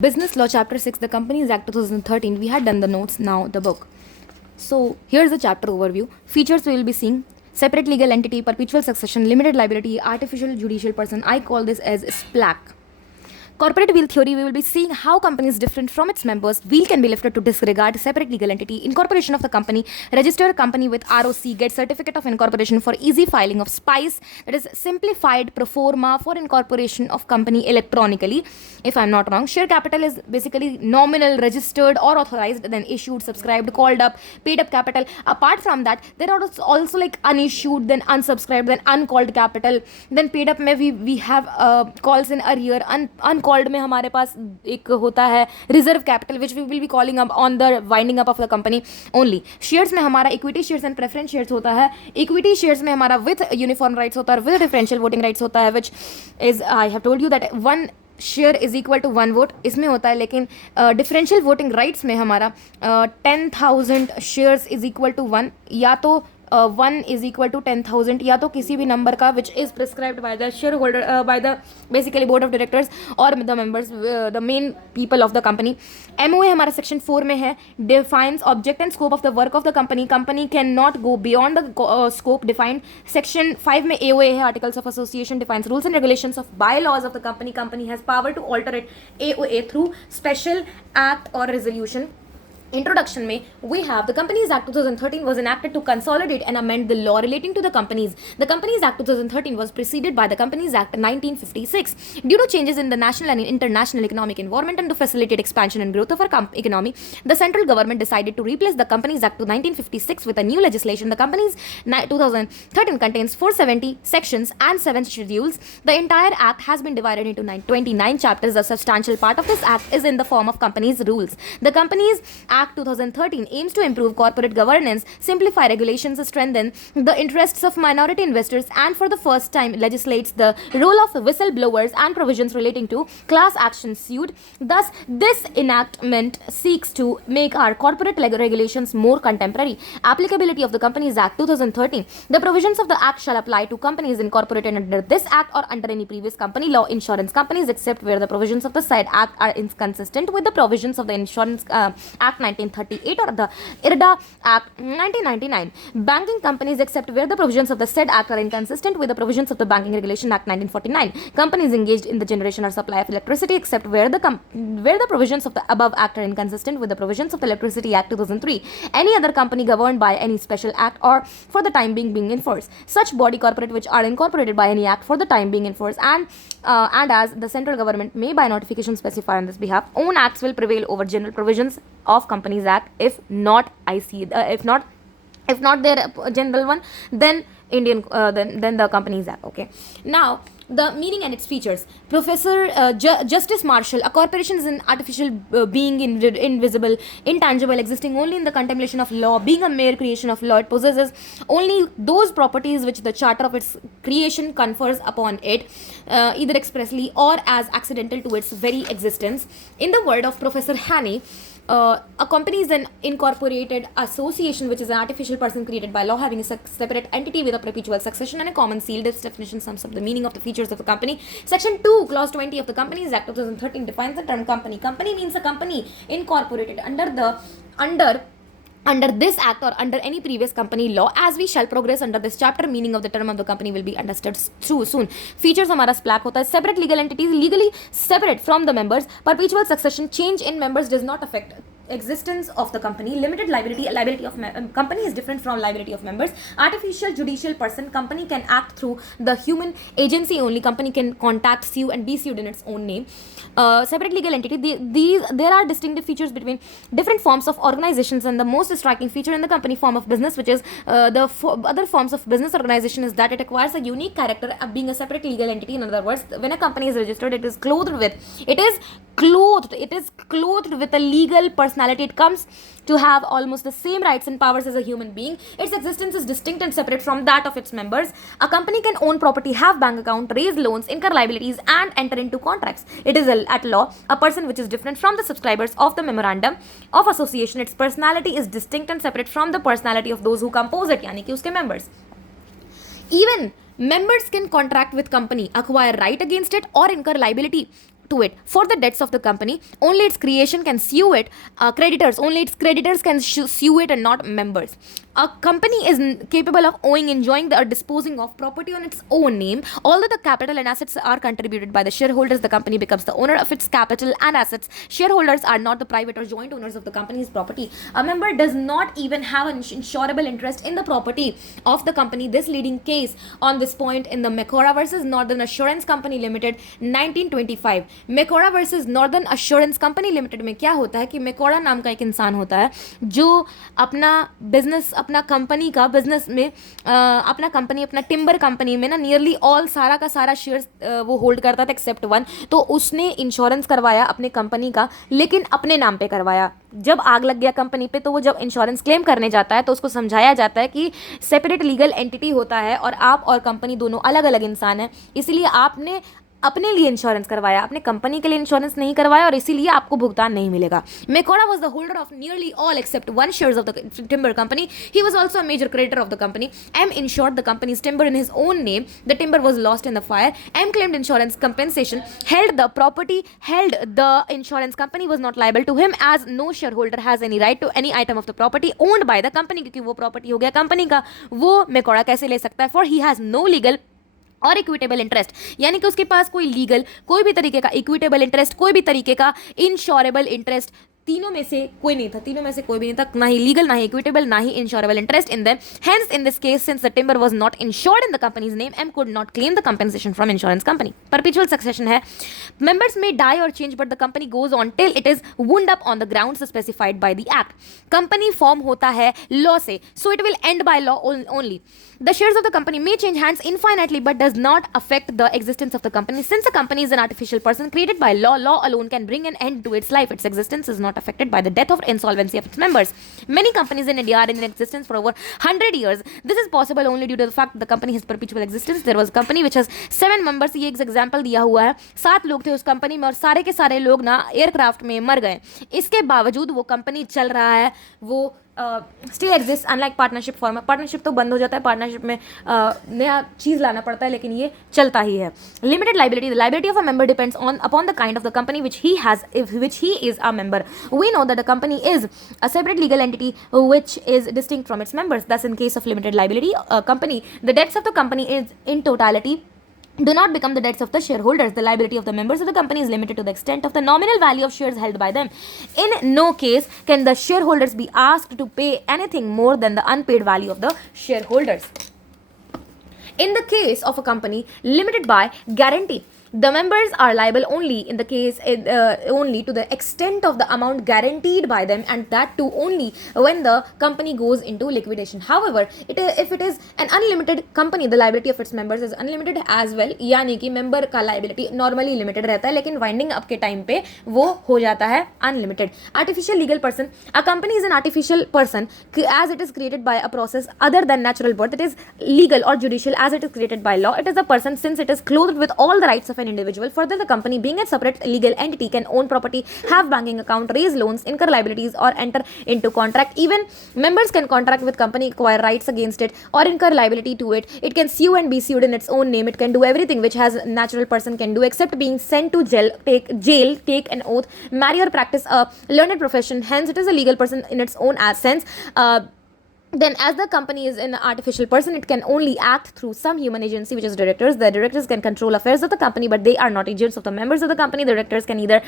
Business Law Chapter 6, the Companies Act 2013. We had done the notes, now the book. So here's the chapter overview. Features we will be seeing: separate legal entity, perpetual succession, limited liability, artificial judicial person. I call this as SPLAC. Corporate wheel theory, we will be seeing how companies different from its members. Wheel can be lifted to disregard separate legal entity, incorporation of the company, register company with ROC, get certificate of incorporation for easy filing of SPICE, that is simplified pro forma for incorporation of company electronically, if I'm not wrong. Share capital is basically nominal, registered or authorized, then issued, subscribed, called up, paid up capital. Apart from that, there are also like unissued, then unsubscribed, then uncalled capital, then paid up में we have calls in arrear, uncalled में हमारे पास एक होता है reserve capital which we will be calling up on the winding up of the company only. Shares में हमारा equity shares and preference shares होता है. इक्विटी शेयर्स में हमारा विद यूनिफॉर्म राइट्स होता है, विद डिफरेंशियल वोटिंग राइट्स होता है, which is I have told you that 1 share is equal to 1 vote इसमें होता है. लेकिन डिफरेंशियल वोटिंग राइट्स में हमारा 10,000 शेयर्स इज इक्वल टू 1, या तो 1 is equal to 10,000 या तो किसी भी नंबर का which is prescribed by the share holder, by the basically board of directors और the members, the main people of the company. MOA हमारा सेक्शन 4 में है, defines object and scope of the work of the company. Company can not go beyond the scope defined. Section 5 में AOA है, articles of association, defines rules and regulations of by laws of the company. Company has power to alter it AOA through special act और resolution. Introduction में we have the Companies Act 2013 was enacted to consolidate and amend the law relating to the companies. The Companies Act 2013 was preceded by the Companies Act 1956. Due to changes in the national and international economic environment and to facilitate expansion and growth of our economy, the central government decided to replace the Companies Act 1956 with a new legislation. The Companies 2013 contains 470 sections and 7 schedules. The entire act has been divided into 29 chapters. A substantial part of this act is in the form of companies rules. The Companies Act 2013 aims to improve corporate governance, simplify regulations, strengthen the interests of minority investors, and for the first time legislates the role of whistleblowers and provisions relating to class action suit. Thus, this enactment seeks to make our corporate regulations more contemporary. Applicability of the Companies Act 2013. The provisions of the Act shall apply to companies incorporated under this Act or under any previous company law, insurance companies, except where the provisions of the said Act are inconsistent with the provisions of the Insurance Act 1938 or the IRDA Act 1999. Banking companies, except where the provisions of the said Act are inconsistent with the provisions of the Banking Regulation Act 1949. Companies engaged in the generation or supply of electricity, except where the provisions of the above Act are inconsistent with the provisions of the Electricity Act 2003. Any other company governed by any special act or for the time being enforced. Such body corporate which are incorporated by any act for the time being enforced, and as the central government may by notification specify on this behalf, own acts will prevail over general provisions of Companies Act. If not if not their general one, then then the Companies Act. Okay, now the meaning and its features. Professor Justice Marshall: a corporation is an artificial being, invisible, intangible, existing only in the contemplation of law, being a mere creation of law. It possesses only those properties which the charter of its creation confers upon it, either expressly or as accidental to its very existence. In the word of Professor Haney, a company is an incorporated association which is an artificial person created by law, having a separate entity with a perpetual succession and a common seal. This definition sums up the meaning of the features of a company. Section 2, Clause 20 of the Companies Act 2013 defines the term company. Company means a company incorporated under this act or under any previous company law. As we shall progress under this chapter, meaning of the term of the company will be understood soon. Features हमारा SPLAC होता है. Separate legal entities, legally separate from the members. Perpetual succession, change in members does not affect existence of the company. Limited liability of company is different from liability of members. Artificial judicial person, company can act through the human agency only. Company can contact, sue and be sued in its own name. Separate legal entity, there are distinctive features between different forms of organizations, and the most striking feature in the company form of business, which is other forms of business organization, is that it acquires a unique character of being a separate legal entity. In other words, when a company is registered, it is clothed with a legal personality. It comes to have almost the same rights and powers as a human being. Its existence is distinct and separate from that of its members. A company can own property, have bank account, raise loans, incur liabilities, and enter into contracts. It is at law a person which is different from the subscribers of the memorandum of association. Its personality is distinct and separate from the personality of those who compose it, यानी कि उसके members. Even members can contract with company, acquire right against it, or incur liability to it for the debts of the company. Only its creation can sue it. Creditors, only its creditors can sue it and not members. A company is capable of owing, enjoying, or disposing of property on its own name. Although the capital and assets are contributed by the shareholders, the company becomes the owner of its capital and assets. Shareholders are not the private or joint owners of the company's property. A member does not even have an insurable interest in the property of the company. This leading case on this point in the Mekora versus Northern Assurance Company Limited 1925. Mekora versus Northern Assurance Company Limited में क्या होता है कि मेकोरा नाम का एक इंसान होता है जो अपना बिजनेस, अपना कंपनी का बिजनेस में अपना कंपनी, अपना टिम्बर कंपनी में ना नियरली ऑल सारा का सारा शेयर्स वो होल्ड करता था एक्सेप्ट वन. तो उसने इंश्योरेंस करवाया अपने कंपनी का, लेकिन अपने नाम पे करवाया. जब आग लग गया कंपनी पे तो वो जब इंश्योरेंस क्लेम करने जाता है तो उसको समझाया जाता है कि सेपरेट लीगल एंटिटी होता है और आप और कंपनी दोनों अलग अलग इंसान हैं, इसीलिए आपने अपने लिए इंश्योरेंस करवाया, अपने कंपनी के लिए इंश्योरेंस नहीं करवाया और इसीलिए आपको भुगतान नहीं मिलेगा. Macaura was the holder of nearly all except one shares of the timber company. He was also a major creditor of the company. M insured the company's timber in his own name. The timber was lost in the fire. M claimed insurance compensation. Held the property. Held the insurance company was not liable to him as no shareholder has any right to any item of the property owned by the company. क्योंकि वो property हो गया company का, वो मेकोरा कैसे ले सकता है? For he has no legal और इक्विटेबल इंटरेस्ट, यानी कि उसके पास कोई लीगल, कोई भी तरीके का इक्विटेबल इंटरेस्ट, कोई भी तरीके का इंश्योरेबल इंटरेस्ट, तीनों में से कोई नहीं था, तीनों में से कोई भी नहीं था, ना ही लीगल, ना ही इक्विटेबल, ना ही insurable interest in them. Hence in this case, since the timber was not insured in the company's name, M could not claim the compensation from insurance company. Perpetual succession है. Members may die or change but the company goes on till it is wound up on the grounds specified by the act. Company form होता है law से, so it will end by law only. The shares of the company may change hands infinitely but does not affect the existence of the company. Since the company is an artificial person created by law, law alone can bring an end to its life. Its existence is not affected by the death or insolvency of its members. Many companies in India are in existence for over 100 years. This is possible only due to the fact that the company has perpetual existence. There was a company which has 7 members. ये एक example दिया हुआ है. 7 लोग थे उस company में और सारे के सारे लोग ना एयरक्राफ्ट में मर गए. इसके बावजूद वो कंपनी चल रहा है, वो still exist. Unlike partnership form, partnership तो बंद हो जाता है, पार्टनरशिप में नया चीज़ लाना पड़ता है, लेकिन ये चलता ही है. Limited liability, the liability of a member depends on upon the kind of the company which he is a member. We know that the company is a separate legal entity which is distinct from its members. Thus, in case of limited liability company, the debts of the company is in totality do not become the debts of the shareholders. The liability of the members of the company is limited to the extent of the nominal value of shares held by them. In no case can the shareholders be asked to pay anything more than the unpaid value of the shareholders. In the case of a company limited by guarantee, the members are liable only in the case only to the extent of the amount guaranteed by them, and that too only when the company goes into liquidation. However, if it is an unlimited company, the liability of its members is unlimited as well. यानी कि member का liability normally limited रहता है, लेकिन winding up के time पे वो हो जाता है unlimited. Artificial legal person, a company is an artificial person as it is created by a process other than natural birth. It is legal or judicial as it is created by law. It is a person since it is clothed with all the rights of an individual. Further, the company being a separate legal entity can own property, have banking account, raise loans, incur liabilities or enter into contract. Even members can contract with company, acquire rights against it or incur liability to it. It can sue and be sued in its own name. It can do everything which has natural person can do except being sent to jail, take an oath, marry or practice a learned profession. Hence, it is a legal person in its own sense. Then as the company is an artificial person, it can only act through some human agency which is directors. The directors can control affairs of the company, but they are not agents of the members of the company. The directors can either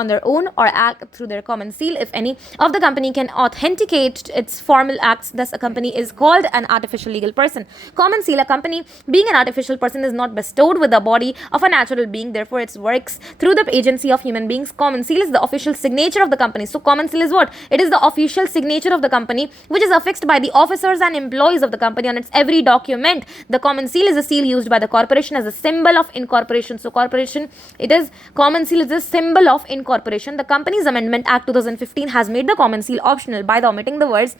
on their own or act through their common seal. If any of the company can authenticate its formal acts, thus a company is called an artificial legal person. Common seal, a company being an artificial person is not bestowed with the body of a natural being, therefore it works through the agency of human beings. Common seal is the official signature of the company. So common seal is what? It is the official signature of the company which is affixed by the officers and employees of the company on its every document. The common seal is a seal used by the corporation as a symbol of incorporation. So corporation, it is common seal is a symbol of incorporation. The Companies Amendment Act 2015 has made the common seal optional by omitting the words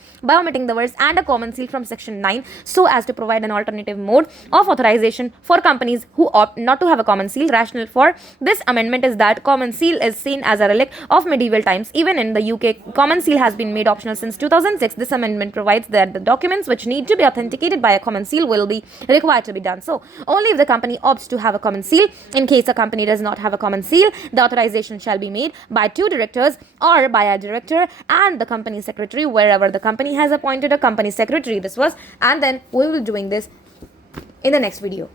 and a common seal from section 9 so as to provide an alternative mode of authorization for companies who opt not to have a common seal. Rationale for this amendment is that common seal is seen as a relic of medieval times. Even in the UK, common seal has been made optional since 2006. This this amendment provides that the documents which need to be authenticated by a common seal will be required to be done. So only if the company opts to have a common seal. In case a company does not have a common seal, the authorization shall be made by 2 directors or by a director and the company secretary wherever the company has appointed a company secretary. This was, and then we will be doing this in the next video.